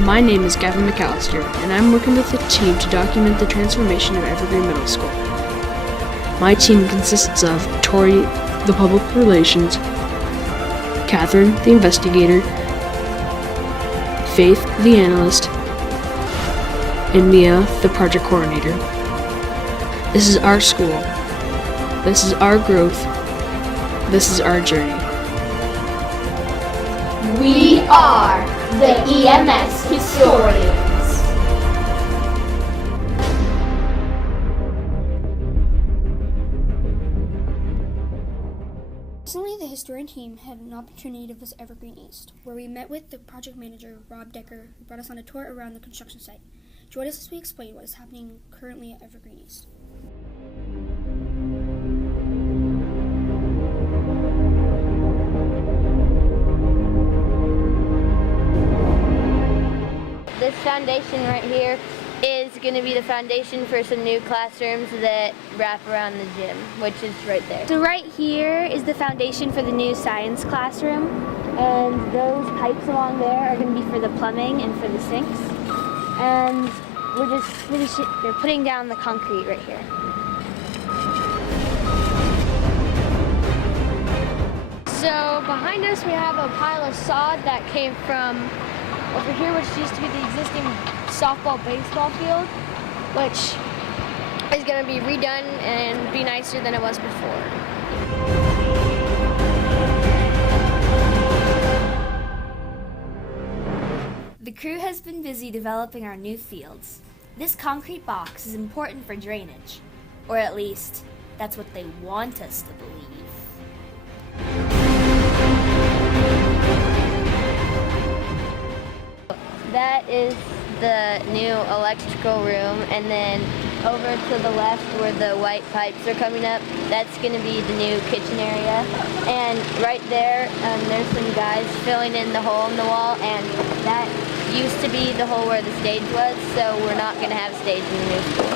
My name is Gavin McAllister, and I'm working with a team to document the transformation of Evergreen Middle School. My team consists of Tori, the public relations, Catherine, the investigator, Faith, the analyst, and Mia, the project coordinator. This is our school. This is our growth. This is our journey. We are the EMS Historians. Recently, the historian team had an opportunity to visit Evergreen East, where we met with the project manager, Rob Decker, who brought us on a tour around the construction site. Join us as we explain what is happening currently at Evergreen East. This foundation right here is going to be the foundation for some new classrooms that wrap around the gym, which is right there. So right here is the foundation for the new science classroom, and those pipes along there are going to be for the plumbing and for the sinks. And we're just they're putting down the concrete right here. So behind us we have a pile of sod that came from over here, which used to be the existing softball baseball field, which is going to be redone and be nicer than it was before. The crew has been busy developing our new fields. This concrete box is important for drainage, or at least that's what they want us to believe. That is the new electrical room, and then over to the left where the white pipes are coming up, that's going to be the new kitchen area. And right there, there's some guys filling in the hole in the wall, and that used to be the hole where the stage was, so we're not going to have a stage in the new school.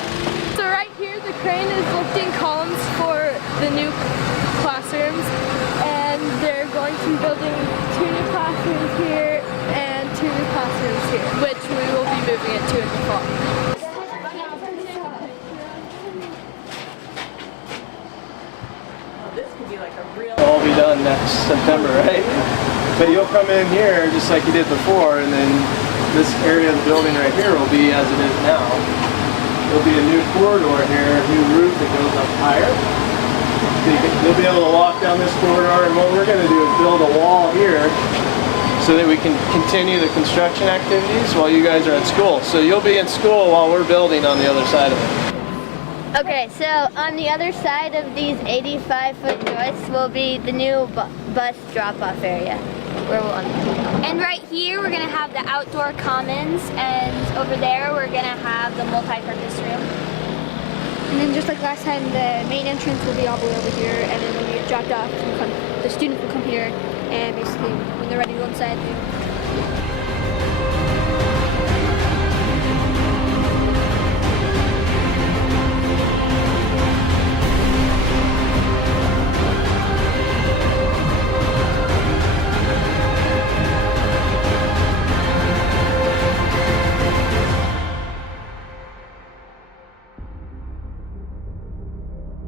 So right here the crane is lifting columns for the new classrooms, and they're going to be building 2 new classrooms here and 2 new classrooms here, which we will be moving into in the fall. It'll all be done next September, right? But you'll come in here just like you did before, and then this area of the building right here will be as it is now. There'll be a new corridor here, a new roof that goes up higher. So you'll be able to walk down this corridor, and what we're going to do is build a wall here so that we can continue the construction activities while you guys are at school. So you'll be in school while we're building on the other side of it. Okay, so on the other side of these 85-foot joists will be the new bus drop-off area, where we'll And right here we're going to have the outdoor commons, and over there we're going to have the multi-purpose room. And then just like last time, the main entrance will be all the way over here, and then when we get dropped off, the students will come here, and basically when they're ready to go inside,